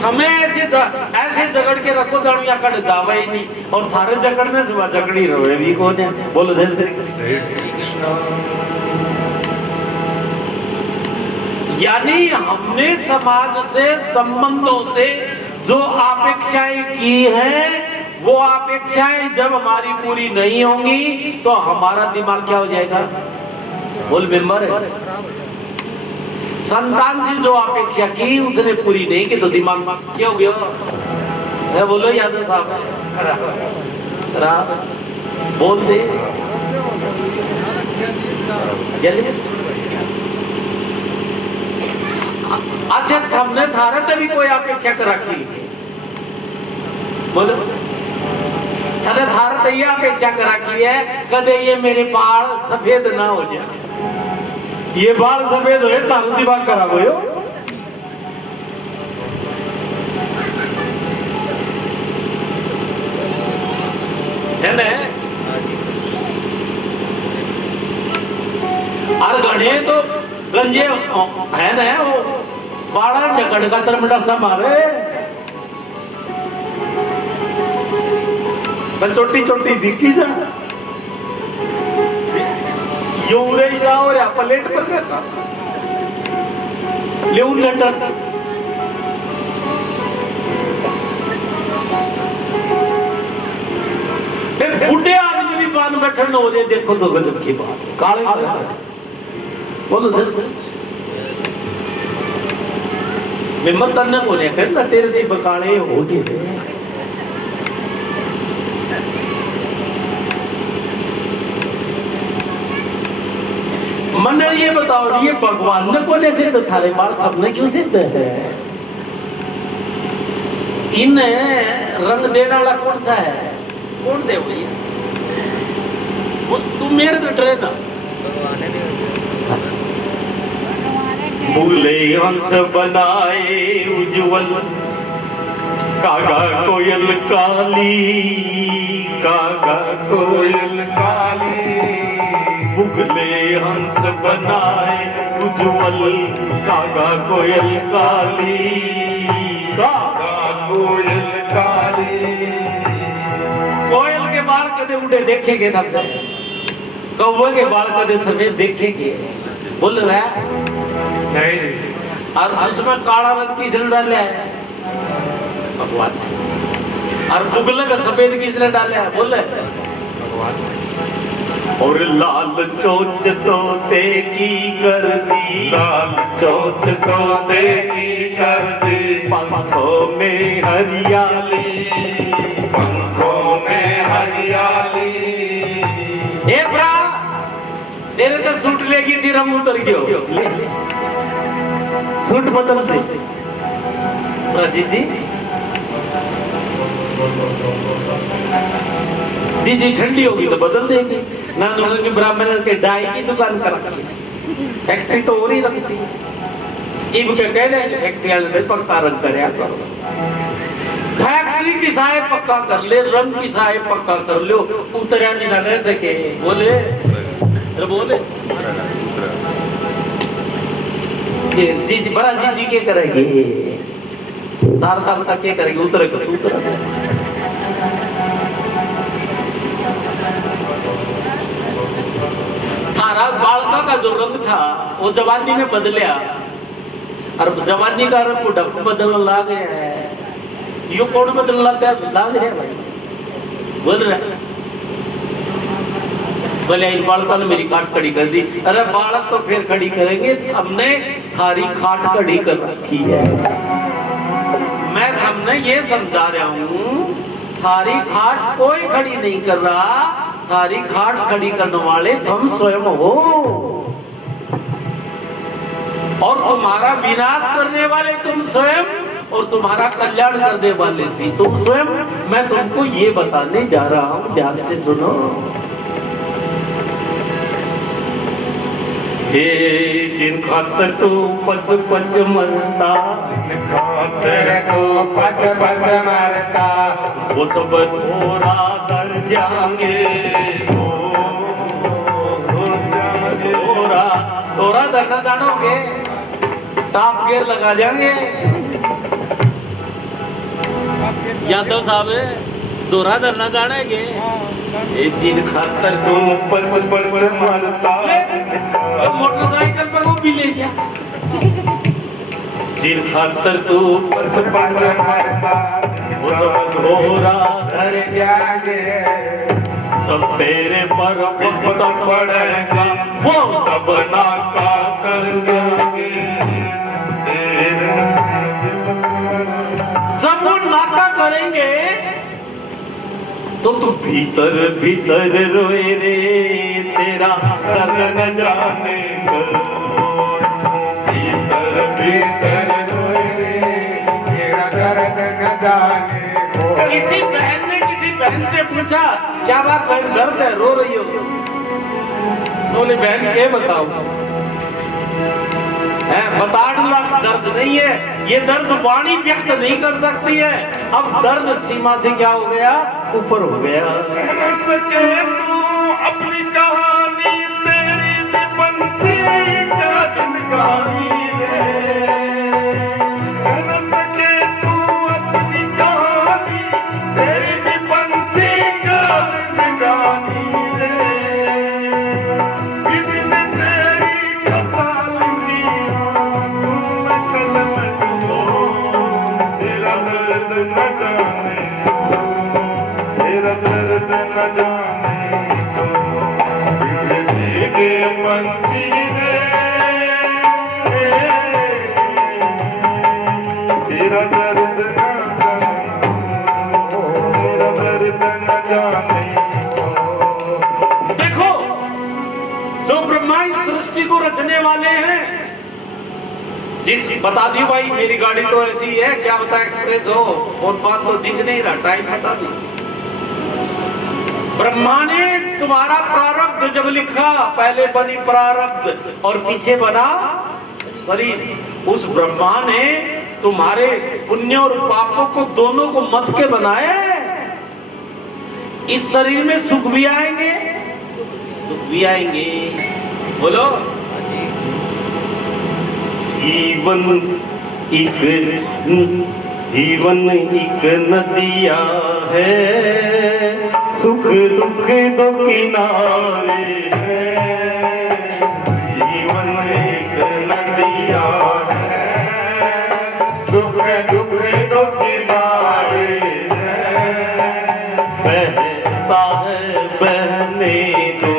हमें ऐसे जगड़ के रखो जानो या कट जावा ही नहीं, और थारे जकड़ने से वह जकड़ी रहे भी कौन है? बोलो जय श्री कृष्ण। यानी हमने समाज से, संबंधों से जो अपेक्षाएं की हैं, वो अपेक्षाएं जब हमारी पूरी नहीं होंगी तो हमारा दिमाग क्या हो जाएगा? बोल मेंबर है। संतान से जो अपेक्षा की उसने पूरी नहीं की तो दिमाग क्या हो गया? बोलो यादव साहब, बोल दे। अच्छा, हमने थारे तभी कोई अपेक्षा कर रखी? बोलो, थारे थारे ये अपेक्षा कर रखी है कदे ये मेरे बाल सफेद ना हो जाए, ये बाल सफेद हो तारू दिमाग खराब हो है ना। और घड़े तो गंजे है ना, वो बाड़ा जकड़ का तरमडा सा मारे, छोटी छोटी दिखी जा यूरे जाओ रे प्लेट पर का लेउन लटर बूढ़े आदमी भी पान बैठन हो रहे, देखो तो गजब की बात है। काले बोलो मेम्बर तन्ने बोले कहता तेरे दी बकाले हो गए। मन ये बताओ, ये भगवान ने कौन सिद्ध थारे बाल थमने क्यों सिद्ध है? इन रंग देने वाला कौन सा है? कौन दे भैया? वो तुम मेरे तो डरे ना। मुगले हंस बनाए उज्जवल, कागा कोयल काली, कागा कोयल काली। मुगले हंस बनाए उज्जवल, कागा कोयल काली, कागा कोयल काली। कोयल के बाल कदे उड़े देखेंगे ना, कौवे के बाल कदे सफेद देखेंगे? बोल रहा है नहीं। और उसमें काला रंग किसने डाला है? भगवान। और मुगले का सफेद किसने डाला है? बोले भगवान। और लाल चोच तोते की कर दी, लाल चोच तोते की कर दी। पंखों में हरियाली, पंखों में हरियाली। ए ब्रा, तेरे तो सूट लेगी थी, रंग उतर गयो, सूट बदल दे। जी ठंडी होगी तो बदल देंगे ना। उन्होंने ब्राह्मण के डाई की दुकान कर रखी, फैक्ट्री तो और ही रखती। इब के कह दे फैक्ट्री वाले पक्का रंग करे, फैक्ट्री की साहे पक्का कर ले, रंग की साहे पक्का कर लो, उतरिया नहीं ना रह सके। बोले बोले जी बड़ा जी के करेगी, शारदा बता के करेगी, उतरे थारा बालका का जो रंग था वो जवानी में बदलिया, और जवानी का रंग बुढ़ापा बदलने लग गया है। यो कौन बदलने लग रहा है भाई? बोल रहा बोले इन बालका ने मेरी खाट खड़ी कर दी। अरे बालक तो फिर खड़ी करेंगे, हमने थारी खाट खड़ी कर रखी है। मैं हमने ये समझा रहा हूँ, थारी खाट कोई खड़ी नहीं कर रहा, थारी खाट खड़ी करने वाले तुम स्वयं हो, और तुम्हारा विनाश करने वाले तुम स्वयं, और तुम्हारा कल्याण करने वाले भी तुम स्वयं। मैं तुमको ये बताने जा रहा हूँ, ध्यान से सुनो। हे जिन खातर तू पच पच मरता, जिन खातर तू पच पच मरता, वो सब थोड़ा कर जाएंगे, थोड़ा धरना जानोगे, टॉप गियर लगा जाएंगे। यादव साहब दोहरा धरना जानेंगे जिन खातर तू पच मरता मोटरसाइकिल पर वो भी ले जा जिन खातर तू पच मरता वो सब घोरा धर जागे सब तेरे पर वक्त पड़ेगा वो सब नाका कर जागे जब वो नाका करेंगे तो तू भीतर भीतर रोए रे तेरा दर्द न जाने को भीतर भीतर रोए रे तेरा दर्द न जाने को। किसी बहन ने किसी बहन से पूछा क्या बात बहन दर्द है रो रही हो बोले बहन क्या बताओ है बता दूंगा दर्द नहीं है ये दर्द वाणी व्यक्त नहीं कर सकती है अब दर्द सीमा से क्या हो गया ऊपर हो गया कह न सके तू अपनी कहानी तेरी भी पंछी क्या जिंदगानी है कह न सके तू अपनी कहानी तेरी भी पंछी क्या जिंदगानी है दिन तेरी कथा लिखियां सुन कलम डुबो तेरा दर्द न जाने तेरा दर्द न जाने को बिजली के पंछी रे तेरा दर्द न जाने को तेरा दर्द न जाने को। देखो जो ब्रह्मा इस सृष्टि को रचने वाले हैं जिस बता दी भाई मेरी गाड़ी तो ऐसी है क्या बता एक्सप्रेस हो फुटपाथ तो दिख नहीं रहा टाइम बता दी ब्रह्मा ने तुम्हारा प्रारब्ध जब लिखा पहले बनी प्रारब्ध और पीछे बना शरीर उस ब्रह्मा ने तुम्हारे पुण्य और पापों को दोनों को मत के बनाया है इस शरीर में सुख भी आएंगे दुख भी आएंगे बोलो जीवन एक नदिया है सुख दुख दो किनारे है जीवन एक नदिया है सुख दुख दो किनारे है बहता है बहने दो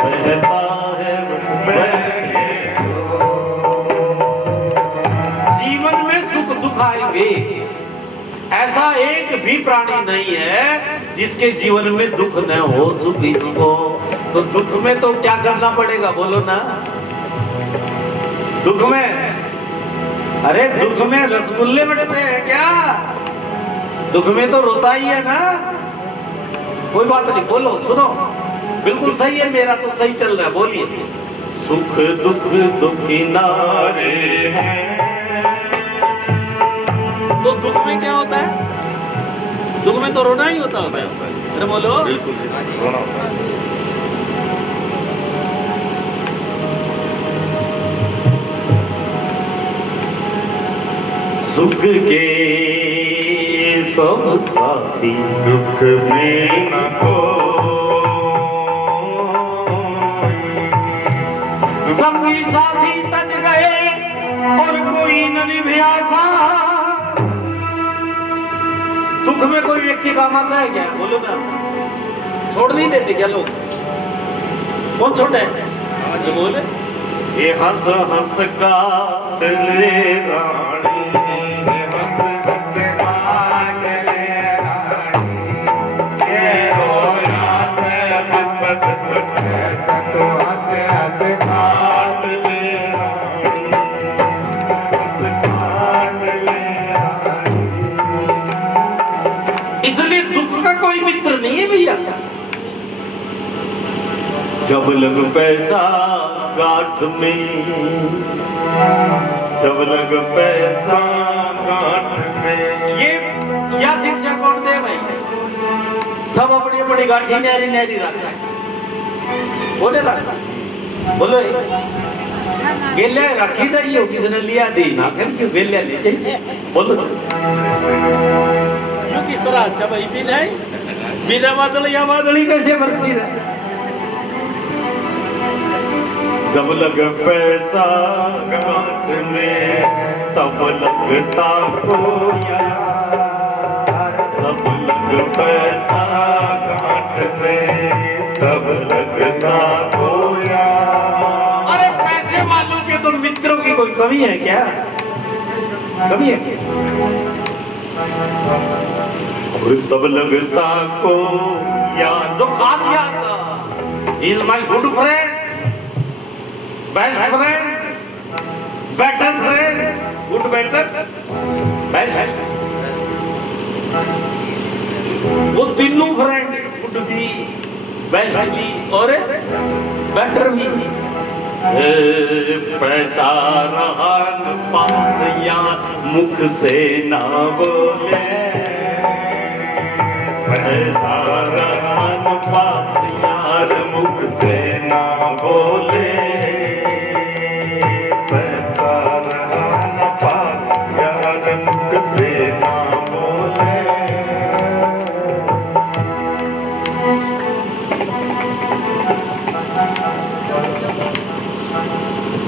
बहता है बहने जीवन में सुख दुख आएंगे ऐसा एक भी प्राणी नहीं है जिसके जीवन में दुख न हो सुख ही सुख हो तो दुख में तो क्या करना पड़ेगा बोलो ना दुख में अरे दुख में रसगुल्ले बटते हैं क्या दुख में तो रोता ही है ना कोई बात नहीं बोलो सुनो बिल्कुल सही है मेरा तो सही चल रहा है बोलिए सुख दुख दो किनारे हैं तो दुख में क्या होता है दुख में तो रोना ही होता है अरे बोलो बिल्कुल रोना होता है सुख के सब साथी दुख में न संगी साथी तज गए और कोई न निभया साथ दुख में कोई व्यक्ति काम आता है क्या बोलो ना छोड़ नहीं देते क्या लोग कौन छोड़े जो बोले ये हंस हंस काट ले रानी हंस हंस काट ले रानी ये रोया से विपत ऐसा तो हंस हंस काट ले रानी हंस हंस काट ले रानी। इसलिए दुख का कोई मित्र नहीं है भैया जब लग पैसा गांठ में जब लग पैसा गांठ में ये या शिक्षा कौन दे भाई सब अपनी अपनी गांठी न्यारी न्यारी रखता है बोले ना बोलो गेल्या रखी जाइयो किसने लिया दी ना कर गेल्या ले चाहिए बोलो यूं किस तरह अच्छा भाई बिना बादल या वादड़ी कैसे बरसी रहा जब लग पैसा गांठ में तब लगता कोया तब लग पैसा गांठ में तब लगता कोया। अरे पैसे वालों के तो मित्रों की कोई कमी है क्या कमी है क्या और तब लगता को याद जो खास याद था is my good friend best friend better friend good better best वो तीनों फ्रेंड गुड भी बेस्ट भी और बेटर भी पैसा रहा न पास या मुख से ना बोले पैसा रहा न पास यार मुख से ना बोले पैसा रहा न पास यार मुख से ना बोले।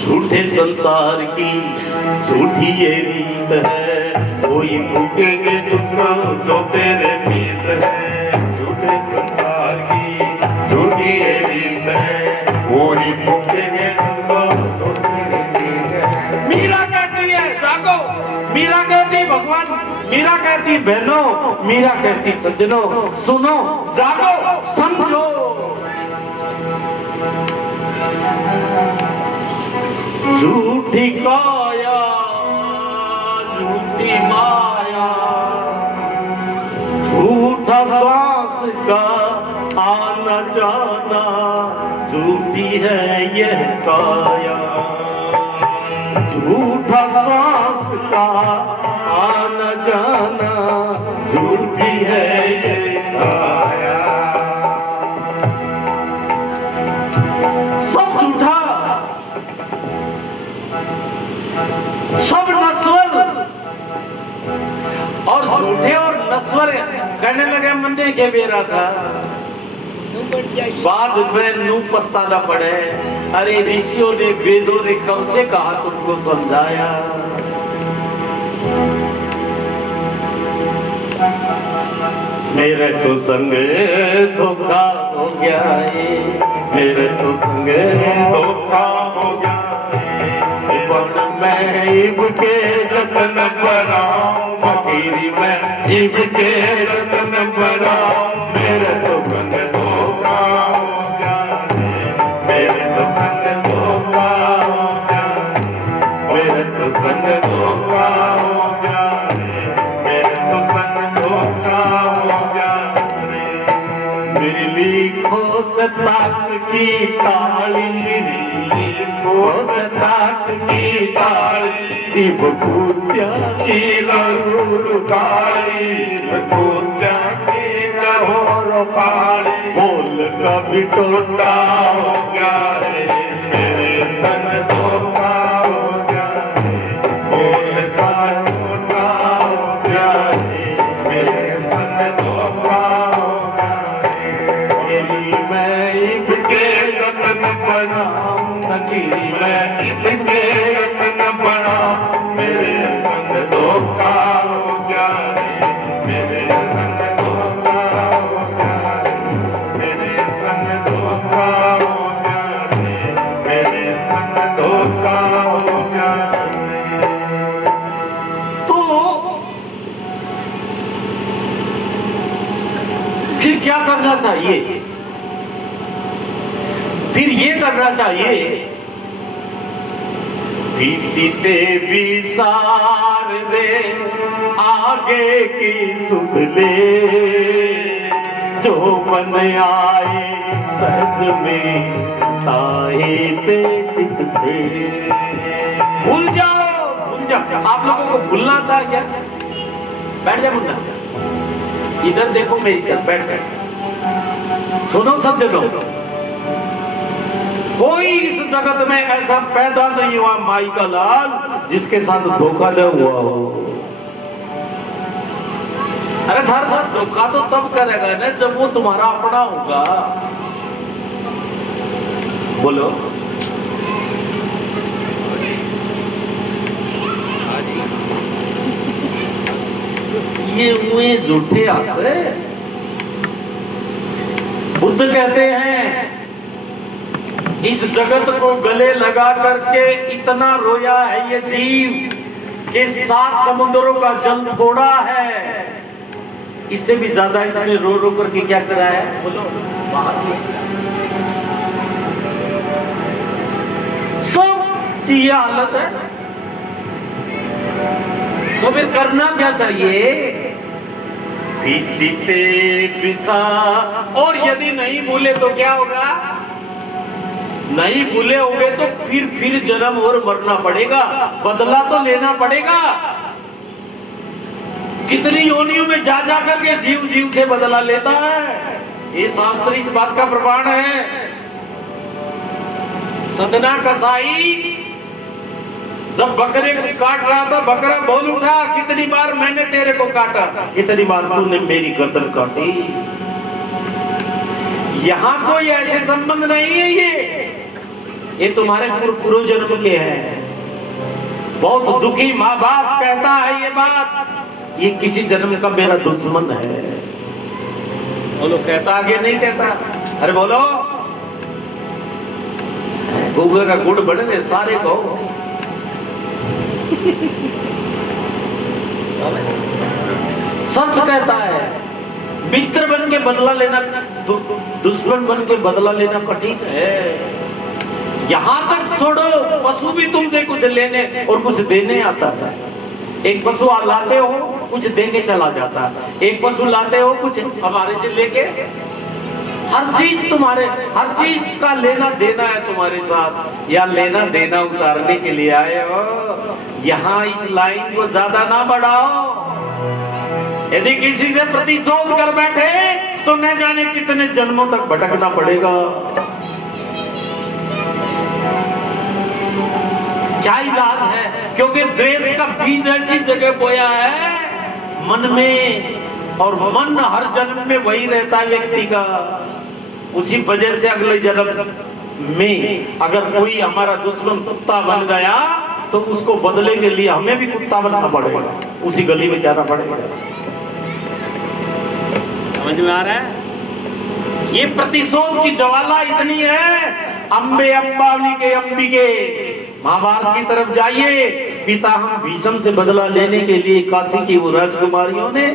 झूठे संसार की झूठी ये रीत है कोई भूखेंगे तुझको जो तेरे मीत है झूठे संसार की झूठी ये रीत है वही भूखेंगे तुझको जो तेरे मीत है। मीरा कहती है जागो मीरा कहती भगवान मीरा कहती बहनों मीरा कहती सज्जनों सुनो जागो समझो झूठी काया झूठी माया झूठा श्वास का आना जाना झूठी है यह काया झूठा श्वास का आना जाना झूठी है यह काया सब झूठा सब नस्वर और झूठे और नस्वर कहने लगे मंडे के बेरा था बाद में नू पछताना पड़े अरे ऋषियों ने वेदों ने कब से कहा तुमको समझाया मेरे तो संग धोखा हो गया है मेरे तो संग धोखा हो गया मैं इब के जतन बनाऊं फकीरी मैं इब के जतन बनाऊं मेरे तो संग धोखा हो गया मेरे तो संग धोखा हो गया मेरे तो संग धोखा हो गया मेरे तो संग धोखा हो गया। मेरी लीखो से ताक की ताली लीखो से ताक की ताली बबूतिया की जरूर काली बबूतिया की जरूर काली बोल का भी टोटा हो गया रे मेरे संग धोखा हो गया रे बोल का टोटा हो गया रे मेरे संग धोखा हो गया रे। मैं इब के जतन बनाऊं सखी मैं इब के जतन बनाऊं मेरे संग धोखा हो गया रे मेरे संग धोखा हो गया रे मेरे संग धोखा हो गया रे मेरे संग धोखा हो गया रे। तो फिर क्या करना चाहिए फिर ये करना चाहिए बीती भी सार दे आगे की सुध ले जो मन आए सहज में ताए पे चित दे भूल जाओ आप लोगों को भूलना था क्या बैठ जा मुन्ना इधर देखो मेरी तरफ बैठ कर सुनो सज्जनों कोई इस जगत में ऐसा पैदा नहीं हुआ माई का लाल जिसके साथ धोखा न हुआ हो। अरे थार साथ धोखा तो तब करेगा ना जब वो तुम्हारा अपना होगा। बोलो ये हुए झूठे आसे। बुद्ध कहते हैं इस जगत को गले लगा करके इतना रोया है ये जीव कि 7 समुद्रों का जल थोड़ा है। इससे भी ज्यादा इसने रो रो करके क्या करा है बोलो। सब की ये हालत है तो फिर करना क्या चाहिए। पीते पिसा और यदि नहीं भूले तो क्या होगा। नहीं भूले होंगे तो फिर जन्म और मरना पड़ेगा, बदला तो लेना पड़ेगा। कितनी योनियों में जा जा करके जीव जीव से बदला लेता है। ये शास्त्र इस बात का प्रमाण है। सदना कसाई जब बकरे को काट रहा था बकरा बोल उठा कितनी बार मैंने तेरे को काटा, कितनी बार तूने मेरी गर्दन काटी। यहां कोई ऐसे संबंध नहीं है। ये तुम्हारे पूर्व जन्म के हैं। बहुत दुखी माँ बाप कहता है ये बात, ये किसी जन्म का मेरा दुश्मन है। बोलो कहता आगे नहीं कहता। अरे बोलो गुगे का गुड़ बने सारे को। सच कहता है मित्र बन के बदला लेना, दुश्मन बन के बदला लेना कठिन है। यहां तक छोड़ो पशु भी तुमसे कुछ लेने और कुछ देने आता है। एक पशु आप लाते हो कुछ देके चला जाता है, एक पशु लाते हो कुछ हमारे से लेके। हर चीज तुम्हारे, हर चीज का लेना देना है तुम्हारे साथ। या लेना देना उतारने के लिए आए हो। यहाँ इस लाइन को ज्यादा ना बढ़ाओ। यदि किसी से प्रतिशोध कर बैठे तो न जाने कितने जन्मों तक भटकना पड़ेगा। क्या इलाज है, क्योंकि द्वेष का बीज ऐसी जगह बोया है मन में, और मन हर जन्म में वही रहता है व्यक्ति का। उसी वजह से अगले जन्म में अगर कोई हमारा दुश्मन कुत्ता बन गया तो उसको बदले के लिए हमें भी कुत्ता बनना पड़ेगा, उसी गली में जाना पड़ेगा। समझ में आ रहा है। ये प्रतिशोध की ज्वाला इतनी है। अंबे अंबावली के अंबिके महाभारत की तरफ जाइए। पिता हम भीष्म से बदला लेने के लिए काशी की वो राजकुमारियों ने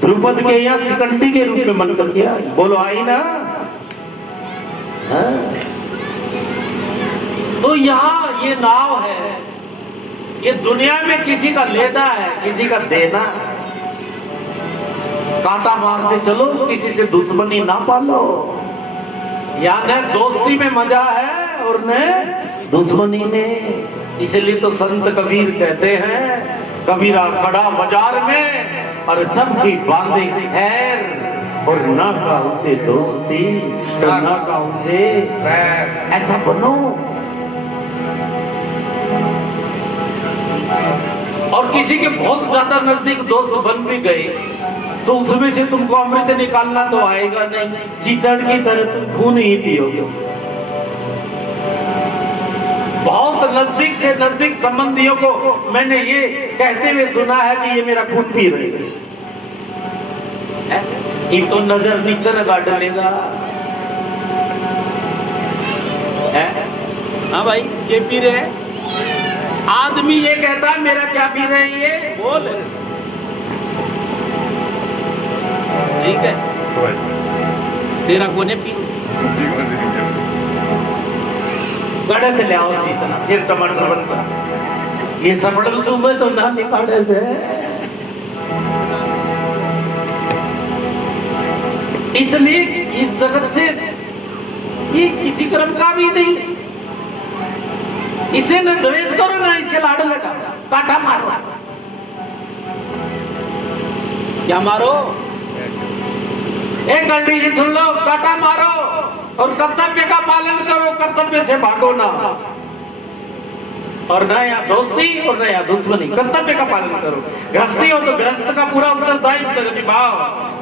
द्रुपद के यहाँ शिकंडी के रूप में बनकर किया। बोलो आई ना। हाँ। तो यहाँ ये नाव है, ये दुनिया में किसी का लेना है किसी का देना। कांटा मारते चलो, किसी से दुश्मनी ना पालो। या न दोस्ती में मजा है और न दुश्मनी में। इसलिए तो संत कबीर कहते हैं कबीरा खड़ा बाजार में और सबकी बांधे खैर, और ना काहू से दोस्ती तो ना काहू से ऐसा बनो। और किसी के बहुत ज्यादा नजदीक दोस्त बन भी गए तो उसमें से तुमको अमृत निकालना तो आएगा नहीं। चीचड़ की तरह तुम खून ही पियोगे। बहुत नजदीक से नजदीक संबंधियों को मैंने ये कहते हुए सुना है कि ये मेरा खून पी रहे हैं। ये तो नजर नीचे लगा डालेगा। हाँ भाई ये पी रहे हैं। आदमी ये कहता है मेरा क्या पी रहे हैं ये बोल ठीक है। तेरा कोने पी गड़त ले आओ सीतना फिर टमाटर बनता। ये सबड़ सुबह तो ना निकाले से। इसलिए इस जगत से ये किसी कर्म का भी नहीं। इसे न द्वेष करो ना इसके लाड़ लगा, काटा मारो। क्या मारो? एक कंडीशन सुन लो, काटा मारो और कर्तव्य का पालन करो, कर्तव्य से भागो ना। और नया दोस्ती और नया दुश्मनी, कर्तव्य का पालन करो। गृहस्थी हो तो गृहस्थ का पूरा उत्तरदायित्व निभाओ,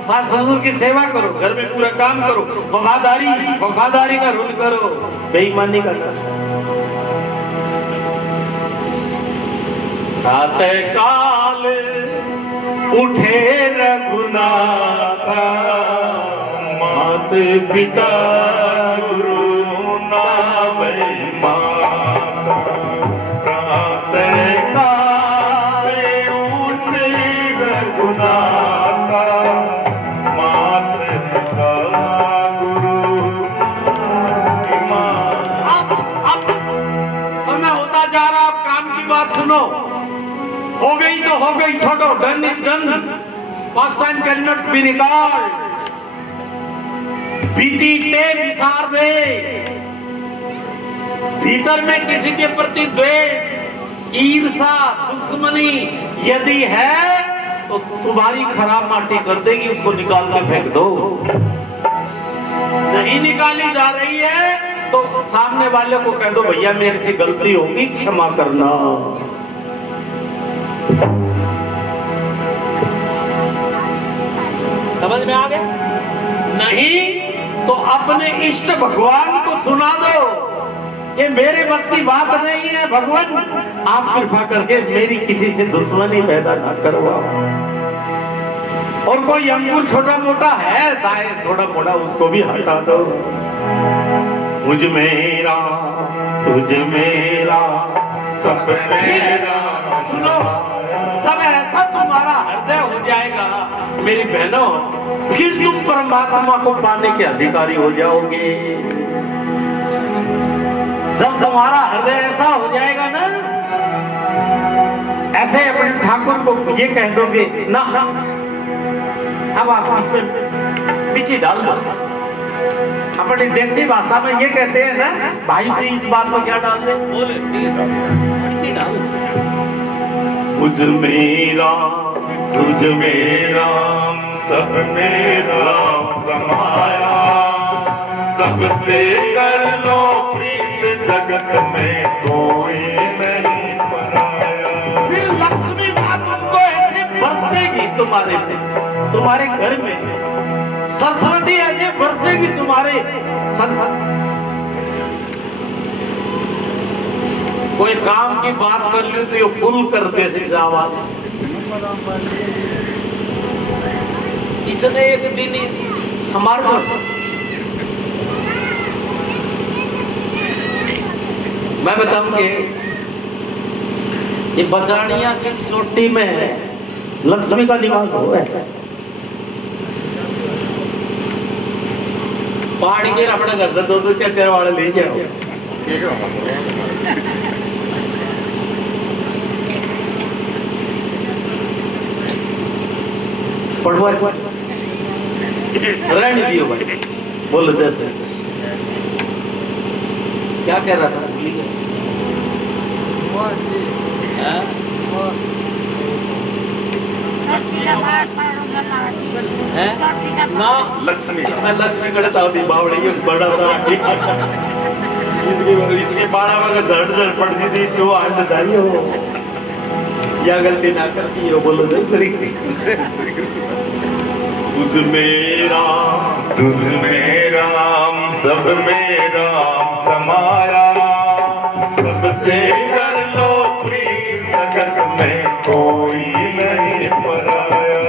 सास ससुर की सेवा करो, घर में पूरा काम करो, वफादारी का रोल करो, बेईमानी का ना। प्रातःकाल उठे रघुनाथ, मात पिता गुरु नाम माता। प्रातःकाल उठे रघुनाथ, मात पिता गुरु माता। अब समय होता जा रहा, अब काम की बात सुनो। हो गई तो हो गई, छोड़ो, done is done, past time can not be recalled. बीती ते विसार दे। भीतर में किसी के प्रति द्वेष, ईर्षा, दुश्मनी यदि है तो तुम्हारी खराब माटी कर देगी, उसको निकाल के फेंक दो। नहीं निकाली जा रही है तो सामने वाले को कह दो, भैया मेरे से गलती होगी, क्षमा करना। समझ में आ गया? नहीं तो अपने इष्ट भगवान को सुना दो, ये मेरे बस की बात नहीं है, भगवान आप कृपा करके मेरी किसी से दुश्मनी पैदा ना करवाओ। और कोई अंगूर छोटा मोटा है दाएं थोड़ा मोटा, उसको भी हटा दो। मुझ मेरा तुझ मेरा सब मेरा, सुनो, सब ऐसा तुम्हारा हृदय हो जाएगा मेरी बहनों, फिर तुम परमात्मा को पाने के अधिकारी हो जाओगे। जब तुम्हारा हृदय ऐसा हो जाएगा ना, ऐसे अपने ठाकुर को ये कह दोगे ना, अब आप इसमें मिट्टी डाल दो। अपनी देसी भाषा में ये कहते हैं ना, भाई तो इस बात में क्या डाल दे, बोले मिट्टी डाल। मुझ मेरा तुझ मेरा सब मेरा समाया, सबसे कर लो प्रीत जगत में कोई नहीं पराया। फिर लक्ष्मी माँ तुमको ऐसे बरसेगी तुम्हारे में, तुम्हारे घर में सरस्वती ऐसे बरसेगी तुम्हारे संसार। कोई काम की बात कर ली तो ये फुल करते से आवाज। इसने एक दिन समर्पण, मैं बताऊं कि ये बचानिया की चोटी में लक्ष्मी का निवास हो है। पहाड़ी के अपने घर से दो चक्कर वाले ले जाओ। पढ़वा रहने दियो भाई, बोलो जैसे क्या कह रहा था, भूल गया। ना लक्ष्मी लक्ष्मी कड़ता होती बावड़ी, ये बड़ा सा इसके बाड़ा में झड़ झड़ पड़ती थी तो आज दाई हो या गलती ना करती हो, बोलो जय श्री तुझ मेरा सब मेरा समाया, सबसे कर लो प्रीत जगत में कोई नहीं पराया,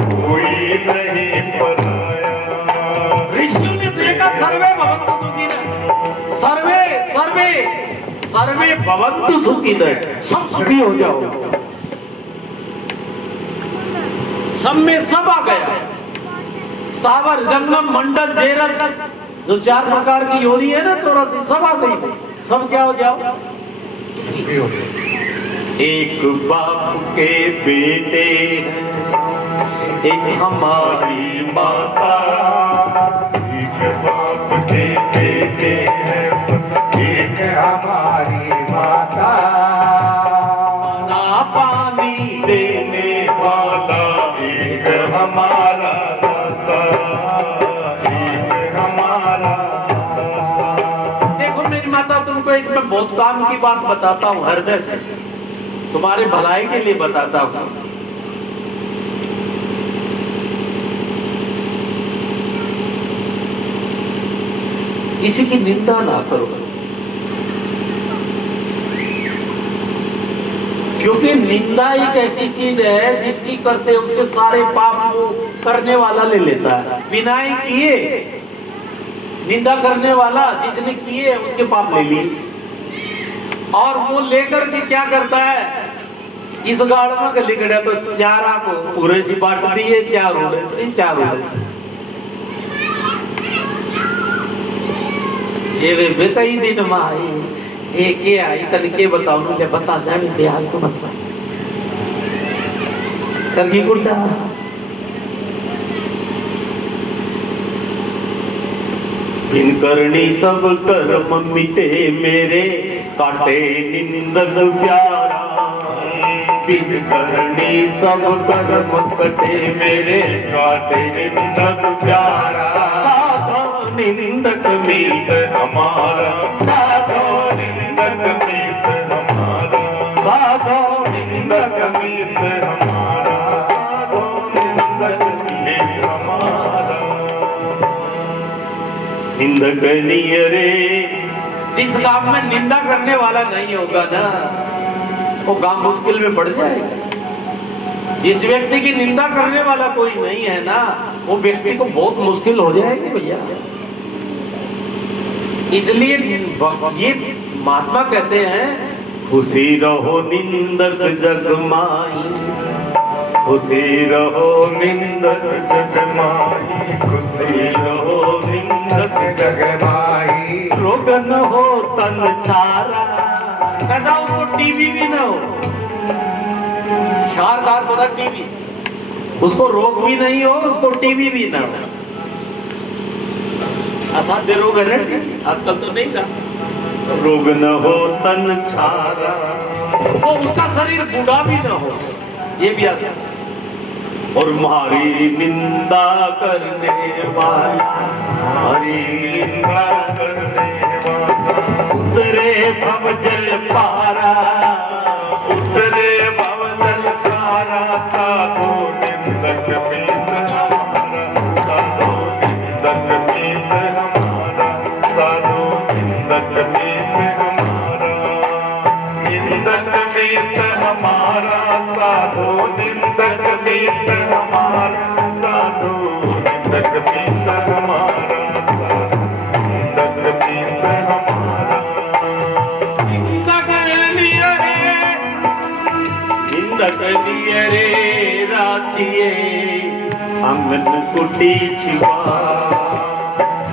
कोई नहीं पराया। विष्णु ने देखा सर्वे भवन्तु सुखिनः, सर्वे सर्वे सर्वे भवन्तु सुखिनः, सब सुखी हो जाओ। सब में सब आ गया, स्थावर जंगम मंडल जेरस, जो 4 प्रकार की योनि है ना 84, सब आ गई। सब क्या हो जाओ, एक बाप के बेटे, एक हमारी माता, एक बाप के बेटे हैं सब, एक हमारी माता। ना पानी देने वाला एक हमारा दाता, एक हमारा बहुत काम की बात बताता हूँ हृदय से, तुम्हारे भलाई के लिए बताता हूँ। किसी की निंदा ना करो, क्योंकि निंदा एक ऐसी चीज है जिसकी करते उसके सारे पाप वो करने वाला ले लेता है। बिना ही किए निंदा करने वाला जिसने किए उसके पाप ले लिए, और वो लेकर के क्या करता है, इस गाड़ में गली गड़ा तो चारा को पूरे से बांट दिए, चार उड़े से ये वे कई दिन में आई एक ये आई तन के बताओ मुझे बता जाए ब्याज तो बता करगी गुड्डा बिन करनी सब कर्म मिटे मेरे काटे निंदन प्यारा, बिन करनी सब कर्म कटे मेरे काटे निंदन प्यारा। निंदक मीत हमारा, साधो निंदक मीत हमारा, साधो निंदक मीत हमारा, साधो निंदक मीत हमारा। निंदक नियरे, जिस काम में निंदा करने वाला नहीं होगा ना वो काम मुश्किल में पड़ जाएगा। जिस व्यक्ति की निंदा करने वाला कोई नहीं है ना वो व्यक्ति को बहुत मुश्किल हो जाएगी भैया। इसलिए ये महात्मा कहते हैं खुशी रहो निंदक जग माई, खुशी रहो निंदक जग माई, खुशी रहो निंदक जग माई। रोग न हो तन छारा, कहता उसको टीवी भी न हो, शारदार तो टीवी, उसको रोग भी नहीं हो, उसको टीवी भी ना हो। असाध्य रोग है ना, आजकल तो नहीं रहा। रोग न हो तन छारा, वो उसका शरीर बूढ़ा भी न हो, ये भी आता। और मारी निंदा करने वाला, हमारी निंदा करने वाला, उतरे भवजल पारा, उतरे भवजल पारा। साधो निंदक मीत हमारा, साधो निंदक मीत हमारा, साधो निंदक मीत हमारा। निंदक मीत हमारा, साधो निंदक मीत हमारा, साधो निंदक मीत हमारा, साधो निंदक मीत हमारा। निंदक नियरे राखिए आंगन कुटी छिपा,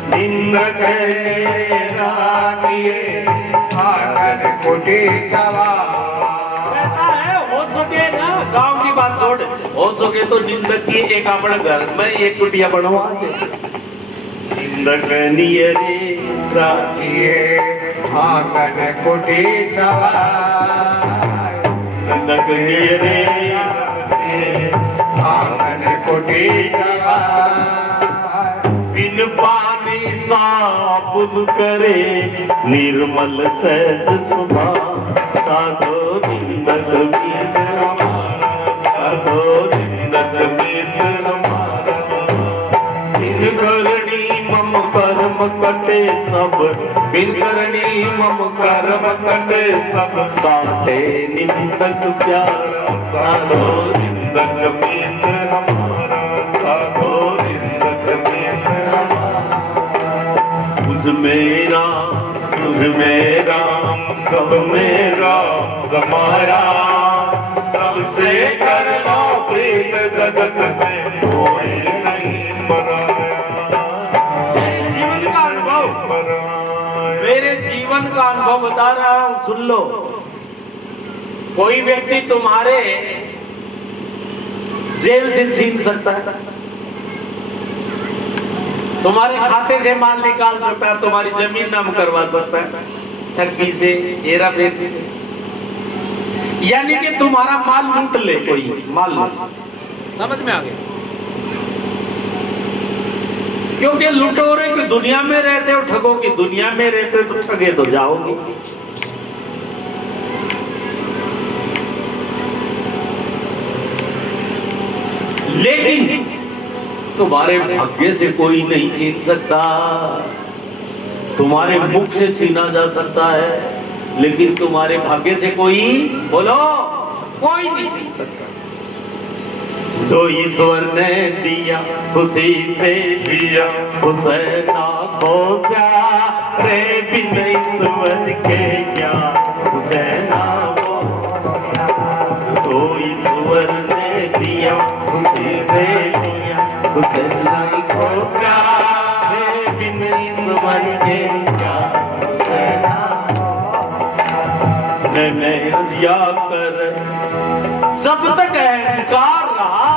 निंदक राखिए आंगन कुटी छवा। कहता है हो सके ना, गांव की बात छोड़, हो सके तो निंदक की एक अपने घर में एक कुटिया बनवा दे। निंदक नियरे राखिए आंगन कुटी छवा, निंदक नियरे आंगन कुटी छवा। बिन पानी साबुन करे निर्मल सहज स्वभाव, साधो निंदक मीत हमारा, साधो निंदक मीत हमारा। बिन करनी मम कर्म कटे सब, बिन करनी मम कर्म कटे सब, काटे निंदक प्यारा, साधो निंदक मीत हमारा, साधो निंदक मीत हमारा। तुझ मेरा तुझ में राम, सब में राम समाया। सबसे कर लो प्रीत, जगत में कोई नहीं पराया। मेरे जीवन का अनुभव, पराया। मेरे जीवन का अनुभव बता रहा हूं, सुन लो। कोई व्यक्ति तुम्हारे जेल से छीन सकता है, तुम्हारे खाते से माल निकाल सकता है, तुम्हारी जमीन नाम करवा सकता है, ठगी से, हेरा फेरी से, यानी कि तुम्हारा माल लूट ले, कोई माल लूट। समझ में आ गया? क्योंकि लुटेरे की दुनिया में रहते हो, ठगों की दुनिया में रहते हो, तो ठगे तो जाओगे। लेकिन तुम्हारे भाग्य से कोई नहीं छीन सकता। तुम्हारे मुख से छीना जा सकता है, लेकिन तुम्हारे भाग्य से कोई, बोलो, कोई नहीं छीन सकता। जो ईश्वर ने दिया खुशी से दिया, उसे ना खोसा रे बिन ईश्वर के क्या, उसे ना खोसा। जो ईश्वर ने दिया खुशी से दिया, उसे नहीं खोसा रे बिन ईश्वर के क्या, उसे ना खोसा। मैंने दिया कर जब तक अहंकार रहा,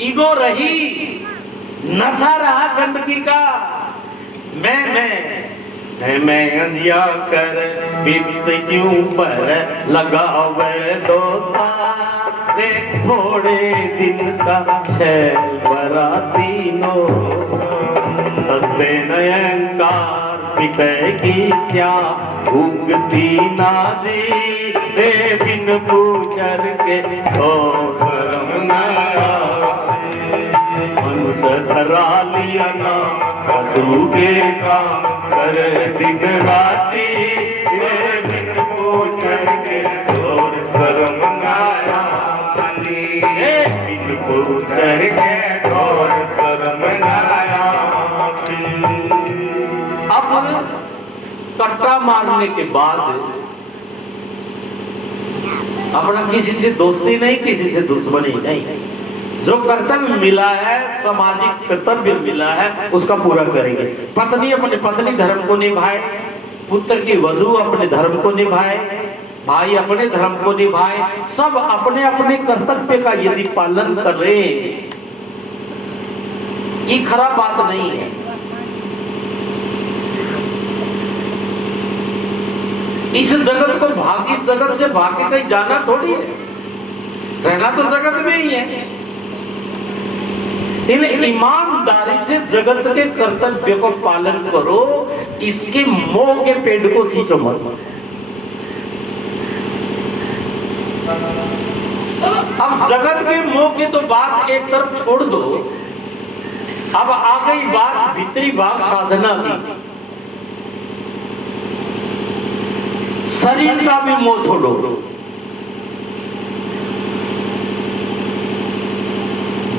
ईगो रही, नशा रहा गंदगी का, मैं अंधिया कर बीत क्यों पर लगावे दोसा रे थोड़े दिन का छैल बरातीनो हंसते अहंकार पिटेगी स्या उगती नाजी रे बिन पूछर के ओ शर्म न मनुष्य धरा लिया नाम कसू के काम कर दिन राती रे बिन पूछर के और शर्म न बिन पूछर के और शर्म न। अब कट्टा मारने के बाद अपना किसी से दोस्ती नहीं, किसी से दुश्मनी नहीं। जो कर्तव्य मिला है, सामाजिक कर्तव्य मिला है, उसका पूरा करेंगे। पत्नी अपने पत्नी धर्म को निभाए, पुत्र की वधू अपने धर्म को निभाए, भाई अपने धर्म को निभाए, सब अपने अपने कर्तव्य का यदि पालन करें, ये खराब बात नहीं है। इस जगत को इस जगत से भाग के कहीं जाना थोड़ी है, रहना तो जगत में ही है। इन ईमानदारी से जगत के कर्तव्य को पालन करो, इसके मोह के पेड़ को सींचो मत। अब जगत के मोह की तो बात एक तरफ छोड़ दो, अब आ गई बात भीतरी भाग साधना की। शरीर का भी मोह छोड़ो,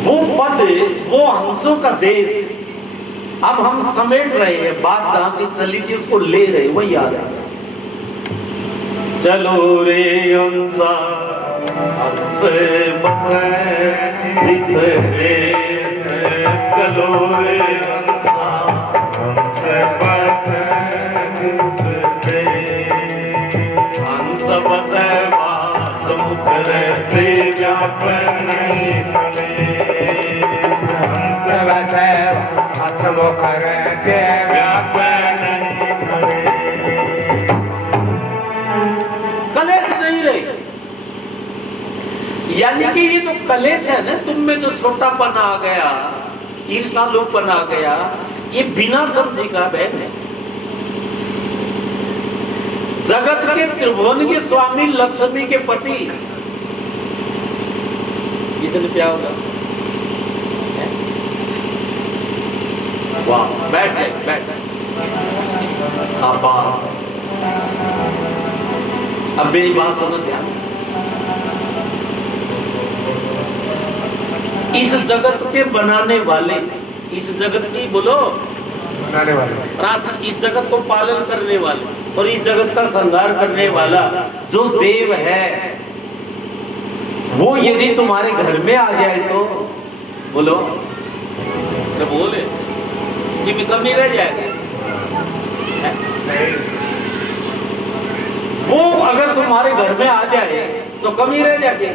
वो पद, वो हंसों का देश अब हम समेट रहे हैं। बात जहां से चली थी उसको ले रहे, वही आ रहा है। चलो रे हंसा हंस बसे जिस देश, चलो रे हंसा हंस बसे जिस देश, हंस बसे वास मुख रहते व्यापन नहीं कलेश, हंस बसे वास मुख रहते व्यापन नहीं कलेश। कलेश नहीं रहे, यानी कि ये जो कलेश है ना, तुम में जो छोटापन आ गया, ईर्ष्यालुपन आ गया, ये बिना समझी का बहन है। जगत के त्रिभुवन के स्वामी लक्ष्मी के पति, इसने क्या होगा? वाह, बैठ जाए, बैठ, शाबाश। अब मेरी बात सुनो ध्यान से। इस जगत के बनाने वाले, इस जगत की, बोलो, बनाने वाले, प्रार्थना, इस जगत को पालन करने वाले और इस जगत का संहार करने वाला जो देव है, वो यदि तुम्हारे घर में आ जाए तो बोलो, तो बोले कि कम नहीं रह जाएगा। वो अगर तुम्हारे घर में आ जाए तो कमी रह जाती।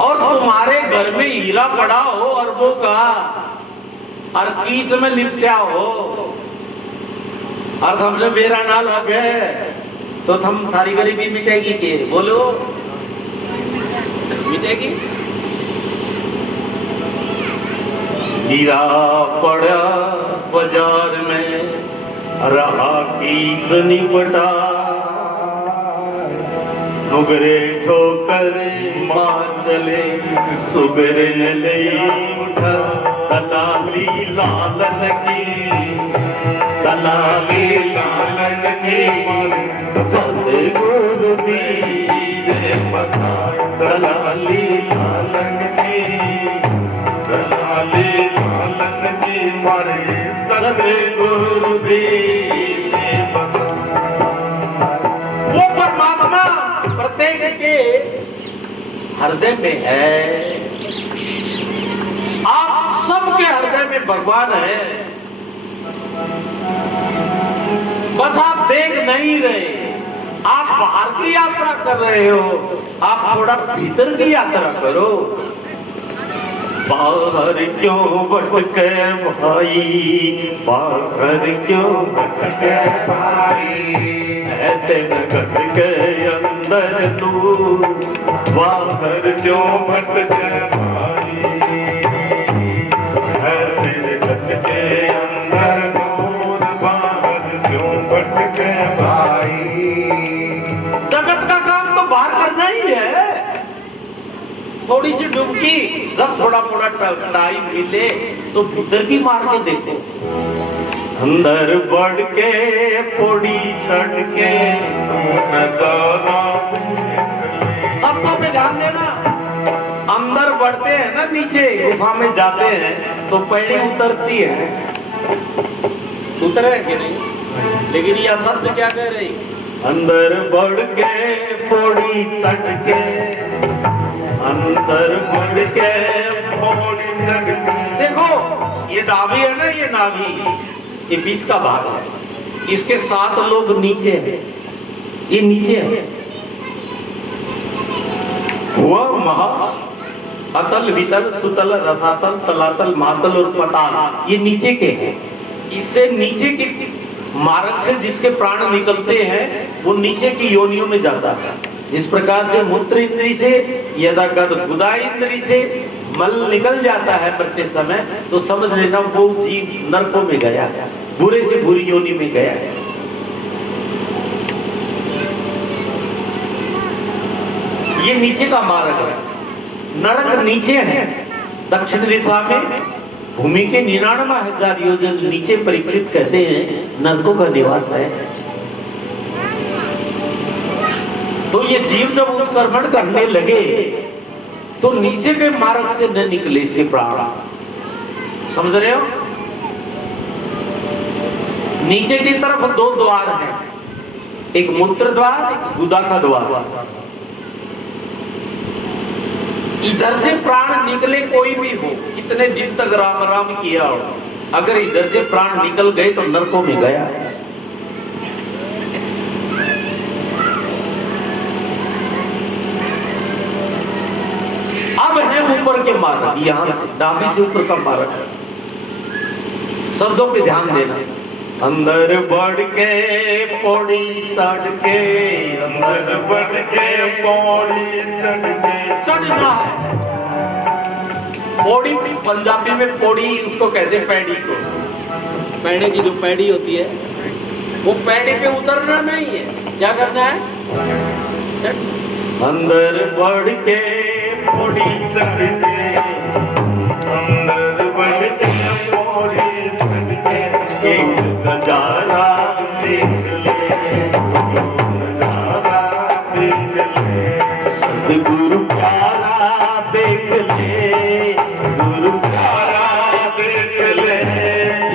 और तुम्हारे घर में हीरा पड़ा हो और वो का और कीच में लिपटा हो और हमने मेरा ना लगे तो हम थारी गरीबी मिटेगी के? बोलो, मिटेगी? हीरा पड़ा बाजार में, रहा कीच निपटा, नुगरे ठोकर मार चले सुगरे ले उठा दलाली लालन की दलाली लालन की सतगुरु दीरे बताए दलाली लालन की दलाली लालन की मारे सतगुरु दीने वो परमात्मा प्रत्येक के हृदय में है। आप सबके हृदय में भगवान है, बस आप देख नहीं रहे। आप बाहर की यात्रा कर रहे हो, आप थोड़ा भीतर की यात्रा करो। बाहर क्यों भटके भाई, बाहर क्यों भटके भाई, तेन घट के अंदर नू बाहर क्यों भटके भाई, है तेरे घट के अंदर नूर, बाहर क्यों भटके भाई। जगत का काम तो बाहर करना ही है। थोड़ी सी डुबकी जब थोड़ा मोड़ा टाइम मिले तो भीतर की मार के देखो। अंदर बढ़ के पौड़ी चढ़ के नजारा सबको पे ध्यान देना। अंदर बढ़ते हैं ना, नीचे गुफा में जाते हैं तो पैड़ी उतरती है, उतरे कि नहीं? लेकिन यह शब्द क्या कह रही? अंदर बढ़ के पौड़ी चढ़ के, अंदर बढ़ के पौड़ी चढ़ के। देखो ये नाभि है ना, ये नाभि, ये बीच का भाग है। इसके 7 लोग नीचे हैं, ये नीचे है। वह महा अतल वितल सुतल रसातल तलातल महातल और पताल, ये नीचे के हैं। इससे नीचे के मार्ग से जिसके प्राण निकलते हैं वो नीचे की योनियों में जाता है। इस प्रकार से मूत्र इंद्री से यदा गुदा इंद्री से मल निकल जाता है प्रत्येक समय, तो समझ लेना वो जीव नरकों में गया, बुरे से बुरी योनि में गया है। ये नीचे का मार्ग है। नरक नीचे है, दक्षिण दिशा में भूमि के 99,000 योजन नीचे परीक्षित कहते हैं नरकों का निवास है। तो ये जीव जब उत्क्रमण करने लगे तो नीचे के मार्ग से न निकले इसके प्राण। समझ रहे हो? नीचे की तरफ 2 द्वार हैं, एक मूत्र द्वार, एक गुदा का द्वार। इधर से प्राण निकले कोई भी हो, कितने दिन तक राम राम किया हो, अगर इधर से प्राण निकल गए तो नरकों में गया। अब है ऊपर के मार्ग, यहां से नाभि से ऊपर का मार्ग। शब्दों पे ध्यान देना। अंदर बढ़ के पौड़ी चढ़ के, अंदर बढ़ के पौड़ी चढ़ के। चढ़ना है। पौड़ी पंजाबी में पौड़ी उसको कहते हैं, पैड़ी को। पैड़े की जो पैड़ी होती है वो पैड़ी पे उतरना नहीं है, क्या करना है? चढ़। अंदर बढ़ के पौड़ी चढ़ के, अंदर बढ़ के पौड़ी चढ़ के। एक नजारा देख ले, नजारा देख ले, सतगुरु प्यारा देख ले, गुरु प्यारा देख ले,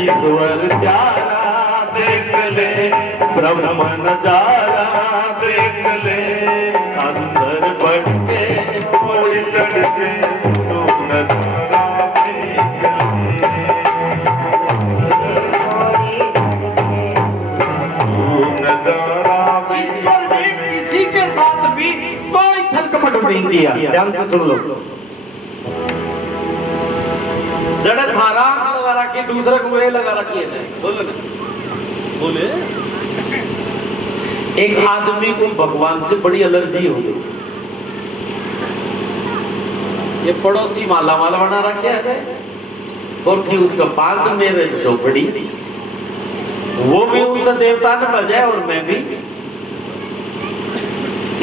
ईश्वर प्यारा देख ले, ब्रह्म नजारा देख ले। अंदर बढ़ के पौड़ी चढ़ के तू नजारा देख ले, तू नजारा ईश्वर ने किसी के साथ भी कोई छल कपट नहीं किया। ध्यान से सुन लो। जड़ थारा लगा रखी, दूसरे को ये लगा रखी है। बोलो ना, बोले। एक आदमी को भगवान से बड़ी एलर्जी हो गई। ये पड़ोसी माला माला बना रखे है और थी उसका 5 मेरे झोपड़ी, वो भी उस देवता ने बजाए और मैं भी।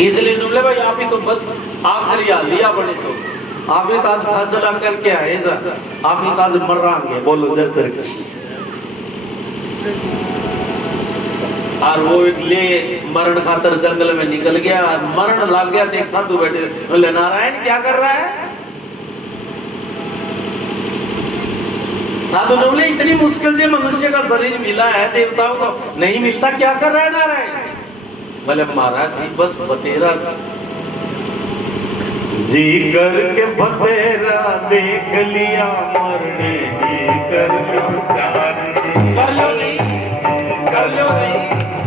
इसलिए नुले भाई आप ही तो बस आखिरी हाल लिया बने तो आप ही ताज फैसला करके आए जा आप ही ताज मर रहा बोलो जय श्री कृष्ण। और वो एक ले मरण खातर जंगल में निकल गया, मरण लग गया तो एक साधु बैठे बोले नारायण क्या कर रहा है? साधु ने बोले इतनी मुश्किल से मनुष्य का शरीर मिला है, देवताओं को नहीं मिलता, क्या कर रहा है नारायण? बोले महाराज जी बस बतेरा जी करके बतेरा देख लिया मरने की कर लो नहीं कर लो नहीं,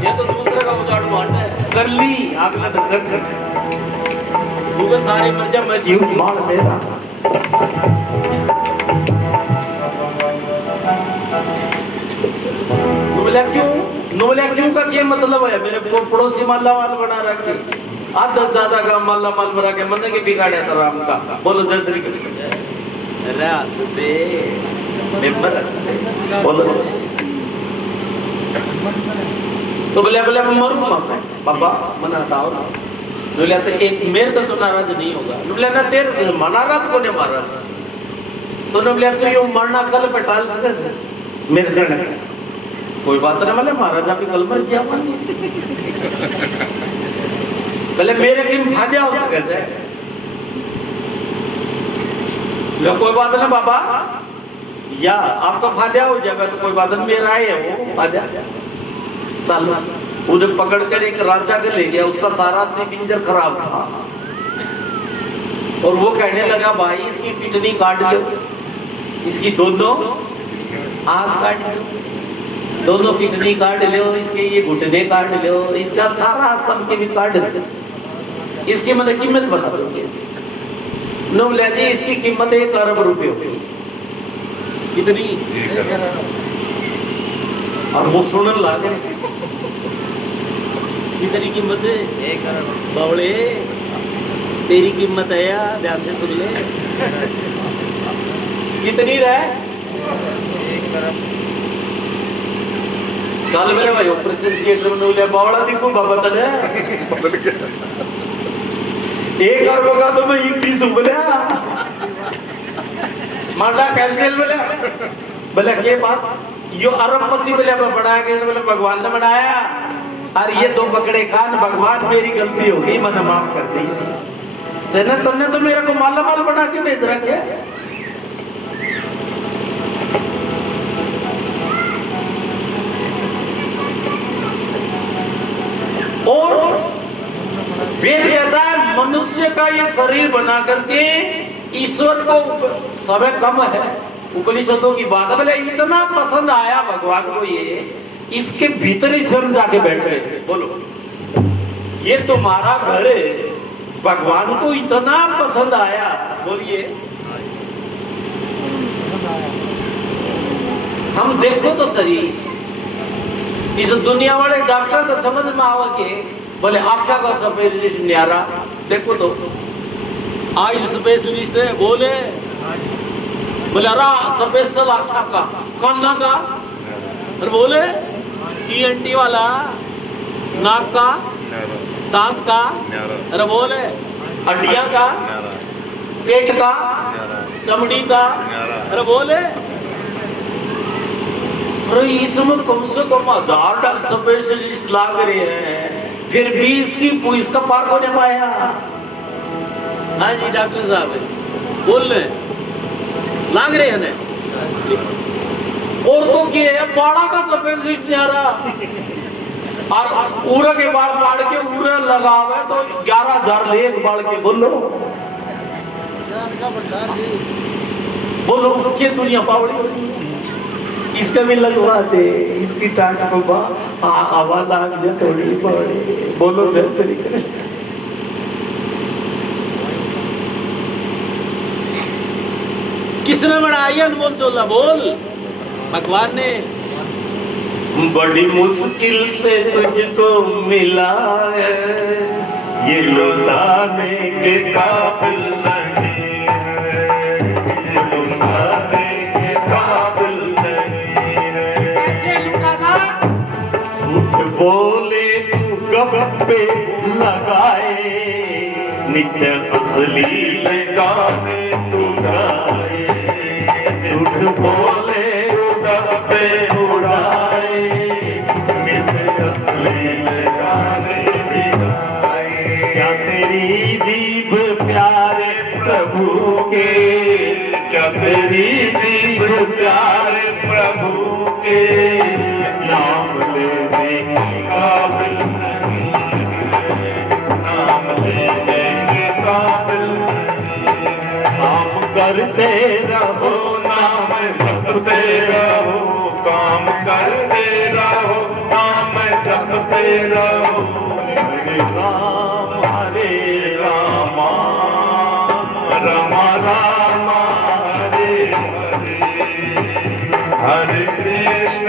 ये तो दूसरे का उजाड़ू मारना है। कर ली अगला तो कर तू सारी मर जा मैं जीव मार दे रहा। नुबला क्यों का क्या मतलब है? मेरे को पड़ोसी माला माल बना रखे, आधा ज्यादा का माला माल बना के मन के बिगाड़े था राम का। बोलो जय श्री कृष्ण। रस दे मेंबर रस दे बोलो। तो बोले बोले मरूंगा मैं बाबा मना हटाओ ना। बोले तो एक मेरे तो नाराज नहीं होगा। बोले ना तेरे नाराज को नहीं महाराज तो बोले तो ये मरना कल पे टाल सके मेरे करने कोई बात नहीं। बोले महाराज आप कल मर जाओ बोले मेरे किन फायदा हो सके से कोई बात नहीं बाबा या आपका फायदा हो जाएगा तो कोई बात नहीं, मेरा है वो फायदा। चल उन्हें पकड़ कर एक राजा के ले गया, उसका सारा पिंजर खराब था और वो कहने लगा भाई इसकी किडनी काट लो, इसकी दोनों आंख काट लो, दोनों किडनी काट लो, इसके ये घुटने काट लो, इसका सारा सब के भी काट लो, इसकी मतलब कीमत बता दोगे। बोले जी इसकी कीमत 1 अरब रुपए होगी। कितनी? और वो सुनने लगे कितनी कीमत है? 1 अरब। बावड़े तेरी कीमत है यार, ध्यान से सुन ले। कितनी रहे? 1 अरब। कल मेरे भाई ऑपरेशन थिएटर में बोले बावड़ा दिखो बाबा तले 1 अरब का तो मैं 20 बोला माला कैंसिल बोला। बोले के बात यो अरबपति बोले बनाया गया, बोले भगवान ने बनाया और ये 2 पकड़े कान भगवान मेरी गलती होगी मैंने माफ कर दी। तेने तुमने तो मेरे को माला माल बना के भेज रखे। और वेद कहता है मनुष्य का ये शरीर बना करके ईश्वर को समय कम है, उपनिषदों की बात है। बोले इतना पसंद आया भगवान को ये, इसके भीतर ही स्वयं जाके बैठ गए। बोलो ये तुम्हारा घर है, भगवान को इतना पसंद आया। बोलिए हम देखो तो सही इस दुनिया वाले डॉक्टर को समझ में आवा के बोले आँखा का स्पेशलिस्ट न्यारा देखो तो आज स्पेशलिस्ट है बोले अरे स्पेशल आँखा का कान्ना का, अरे बोले ENT वाला, नाक का, दांत का, अरे बोले हड्डियां का, पेट का, चमड़ी का, अरे बोले अरे इसमें कम से कम 1000 डॉक्टर स्पेशलिस्ट लाग रहे हैं, फिर भी इसका पार होने पाया। हाँ जी डॉक्टर साहब बोल रहे लाग रहे हैं और तो क्या है बाड़ा का स्पेशलिस्ट नहीं आ रहा और पूरा के बाल पाड़ के पूरा लगावे तो 11,000 ले एक बाल के। बोलो बोलो क्या दुनिया पावड़ी इसका भी लगवा दे, इसकी टाट को आवाज आ गया थोड़ी पड़े। बोलो जय श्री कृष्ण। किसने बनाई अनमोल चोला? बोल भगवान ने। बड़ी मुश्किल से तुझको मिला है, ये लुटाने के काबिल नहीं है, ये लुटाने के काबिल नहीं है। कैसे लुटाना? झूठ बोले तू गप्पे लगाए, नित्य अश्लील गाने तू गाए, झूठ बोले डब्बे उड़ाए, नित्य अश्लील गाने भी गाए। क्या तेरी जीभ प्यारे प्रभु के, क्या तेरी जीभ प्यारे प्रभु के नाम लेने के काबिल नहीं है, नाम लेने के काबिल काम करते रहो नाम जपते रहो, काम करते रहो, नाम जपते रहो। हरे राम रामा राम हरे हरे, हरे कृष्ण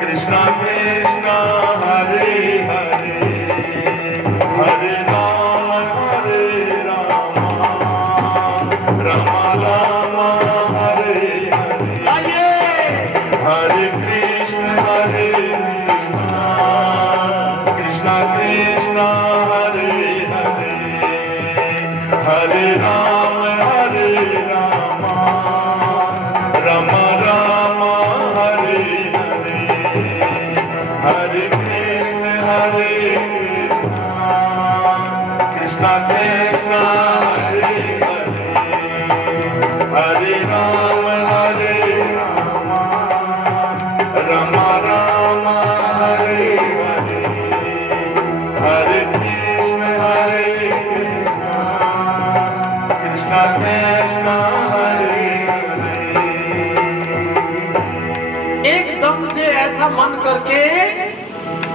कृष्ण कृष्ण हरे हरे, हरे राम राम राम हरे हरे, हरे कृष्ण कृष्ण कृष्ण हरे हरे, हरे राम राम राम हरे हरे, हरे कृष्ण कृष्ण कृष्ण हरे हरे, हरे राम राम हरे हरे, हरे कृष्ण कृष्ण कृष्ण हरे हरे। एकदम से ऐसा मन करके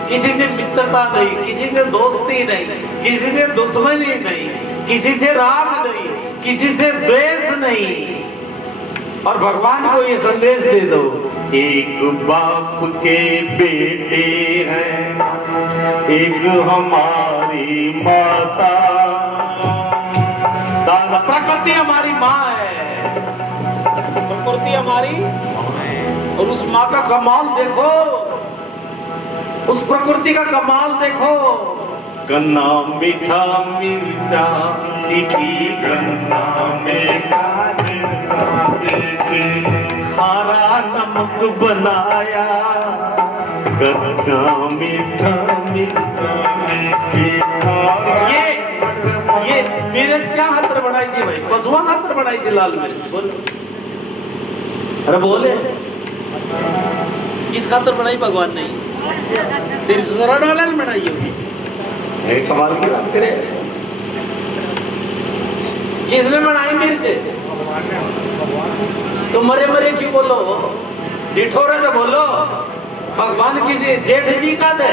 किसी से मित्रता नहीं, किसी से दोस्ती नहीं, किसी से दुश्मनी नहीं, किसी से राग नहीं, किसी से द्वेष नहीं, और भगवान को ये संदेश दे दो, एक बाप के बेटे हैं, एक हमारी माता, प्रकृति हमारी माँ है, प्रकृति हमारी, और उस माँ का कमाल देखो, उस प्रकृति का कमाल देखो। गन्ना मीठा मिर्चा तीखी, गन्ना मीठा मिर्चा तीखी, खारा नमक बनाया, गन्ना मीठा मिर्चा तीखी, ये मिर्च क्या खातर बनाई थी भाई? पशुआ खातर बनाई थी लाल मिर्च। बोल, अरे बोले, किस खातर बनाई भगवान ने? तेरी ससुराल वाले ने बनाई होगी। कमाल की बात करे, किसने बनाई मिर्च? तुम मरे मरे क्यों बोलो? डिठोरे तो बोलो। भगवान किसी जेठ जी का थे?